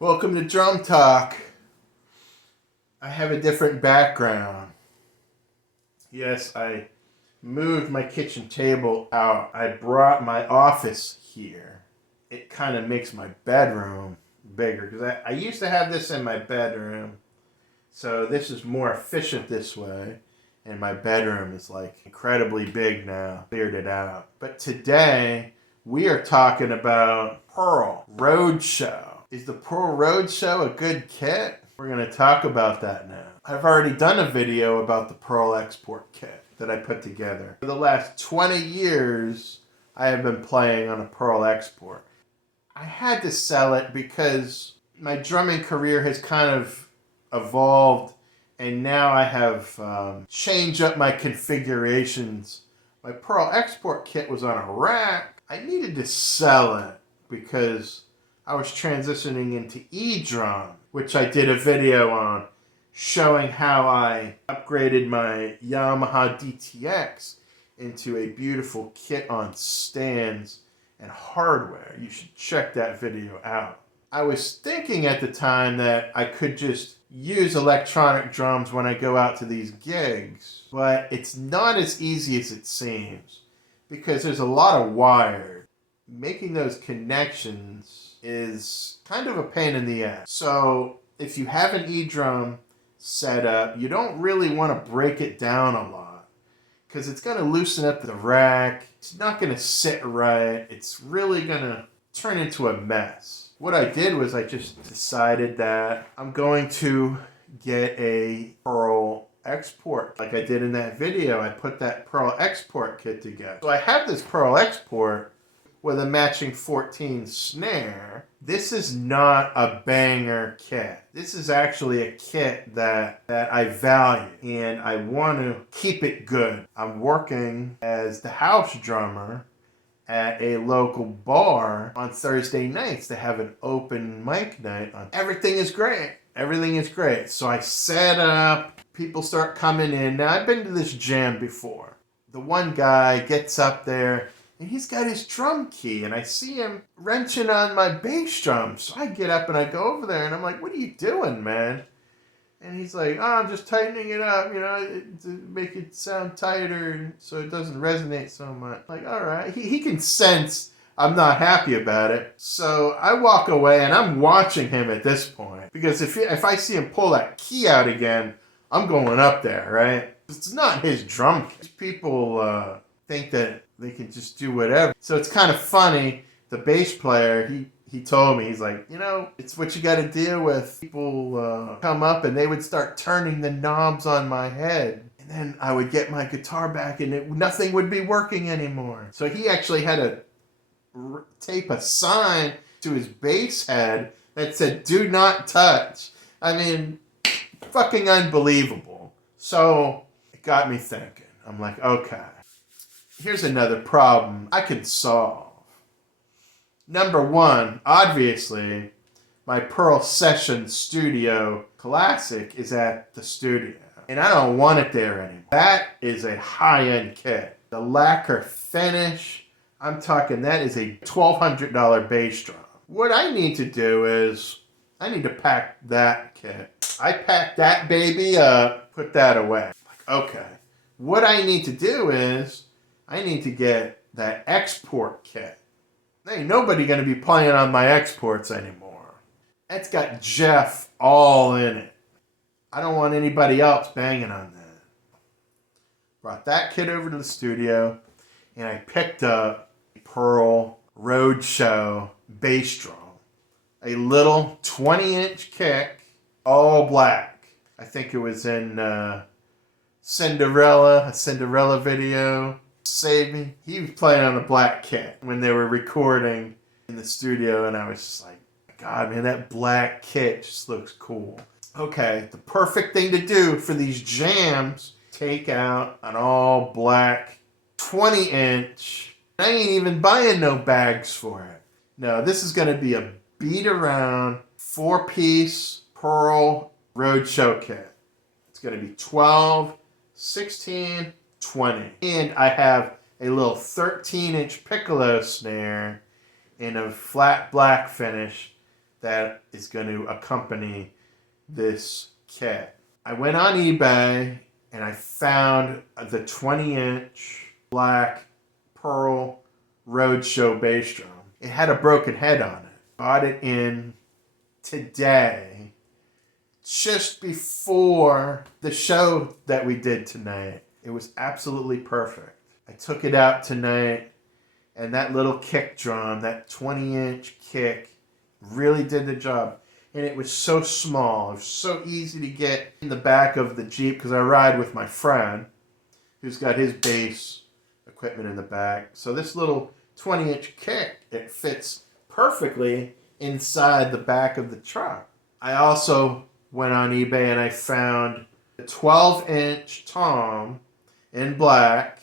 Welcome to Drum Talk. I have a different background. Yes, I moved my kitchen table out. I brought my office here. It kind of makes my bedroom bigger because I used to have this in my bedroom. So this is more efficient this way. And my bedroom is like incredibly big now. Cleared it out. But today we are talking about Pearl Roadshow. Is the Pearl Roadshow a good kit? We're going to talk about that now. I've already done a video about the Pearl Export kit that I put together. For the last 20 years, I have been playing on a Pearl Export. I had to sell it because my drumming career has kind of evolved, and now I have changed up my configurations. My Pearl Export kit was on a rack. I needed to sell it because I was transitioning into E-drum, which I did a video on showing how I upgraded my Yamaha DTX into a beautiful kit on stands and hardware. You should check that video out. I was thinking at the time that I could just use electronic drums when I go out to these gigs, but it's not as easy as it seems because there's a lot of wires. Making those connections is kind of a pain in the ass. So if you have an E-drum set up, you don't really want to break it down a lot because it's going to loosen up the rack. It's not going to sit right. It's really going to turn into a mess. What I did was I just decided that I'm going to get a Pearl Export. Like I did in that video, I put that Pearl Export kit together. So I have this Pearl Export with a matching 14 snare. This is not a banger kit. This is actually a kit that I value and I want to keep it good. I'm working as the house drummer at a local bar on Thursday nights to have an open mic night. Everything is great. Everything is great. So I set up, people start coming in. Now I've been to this jam before. The one guy gets up there and he's got his drum key, and I see him wrenching on my bass drum. So I get up and I go over there, and I'm like, what are you doing, man? And he's like, oh, I'm just tightening it up, to make it sound tighter so it doesn't resonate so much. Like, all right. He can sense I'm not happy about it. So I walk away, and I'm watching him at this point. Because if I see him pull that key out again, I'm going up there, right? It's not his drum kit. People think that they can just do whatever. So it's kind of funny. The bass player, he told me, he's like, it's what you got to deal with. People come up and they would start turning the knobs on my head. And then I would get my guitar back and nothing would be working anymore. So he actually had to tape a sign to his bass head that said, do not touch. I mean, fucking unbelievable. So it got me thinking. I'm like, okay. Here's another problem I can solve. Number one, obviously, my Pearl Session Studio Classic is at the studio. And I don't want it there anymore. That is a high-end kit. The lacquer finish, I'm talking that is a $1,200 bass drum. What I need to do is, I need to pack that kit. I packed that baby up, put that away. Okay. What I need to do is, I need to get that export kit. Ain't nobody going to be playing on my exports anymore. That's got Jeff all in it. I don't want anybody else banging on that. Brought that kit over to the studio, and I picked up a Pearl Roadshow bass drum. A little 20-inch kick, all black. I think it was in a Cinderella video. Saved me. He was playing on a black kit when they were recording in the studio, and I was just like, God, man, that black kit just looks cool. Okay, the perfect thing to do for these jams, take out an all black 20-inch. I ain't even buying no bags for it. No, this is going to be a beat around 4-piece Pearl Roadshow kit. It's going to be 12, 16, 20. And I have a little 13-inch piccolo snare in a flat black finish that is going to accompany this kit. I went on eBay and I found the 20-inch black Pearl Roadshow bass drum. It had a broken head on it. Bought it in today, just before the show that we did tonight. It was absolutely perfect. I took it out tonight, and that little kick drum, that 20-inch kick, really did the job. And it was so small. It was so easy to get in the back of the Jeep, because I ride with my friend who's got his bass equipment in the back. So this little 20-inch kick, it fits perfectly inside the back of the truck. I also went on eBay and I found a 12-inch tom in black,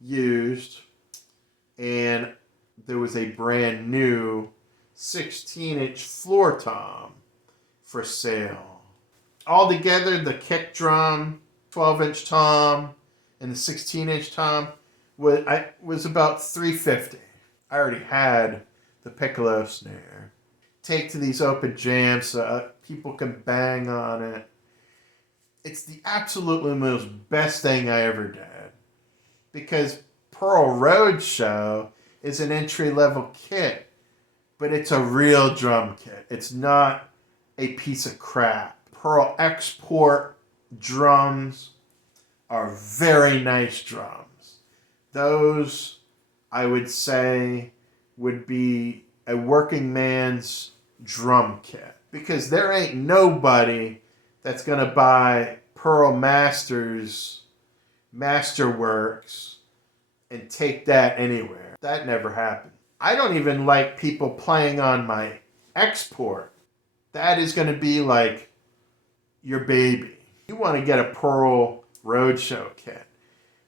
used, and there was a brand new 16-inch floor tom for sale. Altogether, the kick drum, 12-inch tom, and the 16-inch tom was about $350. I already had the piccolo snare. Take to these open jams so people can bang on it. It's the absolutely most best thing I ever did, because Pearl Roadshow is an entry-level kit, but it's a real drum kit. It's not a piece of crap. Pearl Export drums are very nice drums. Those, I would say, would be a working man's drum kit, because there ain't nobody that's going to buy Pearl Masters Masterworks and take that anywhere. That never happened. I don't even like people playing on my export. That is going to be like your baby. You want to get a Pearl Roadshow kit,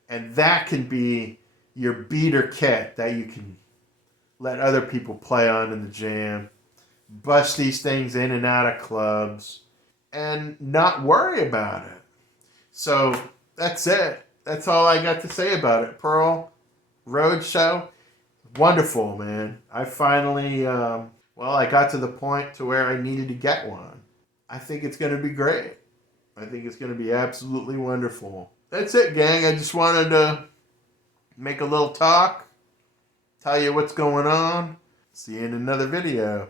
and that can be your beater kit that you can let other people play on in the jam, bust these things in and out of clubs, and not worry about it. So that's it. That's all I got to say about it. Pearl Roadshow, wonderful, man. I finally, I got to the point to where I needed to get one. I think it's going to be great. I think it's going to be absolutely wonderful. That's it, gang. I just wanted to make a little talk, tell you what's going on. See you in another video.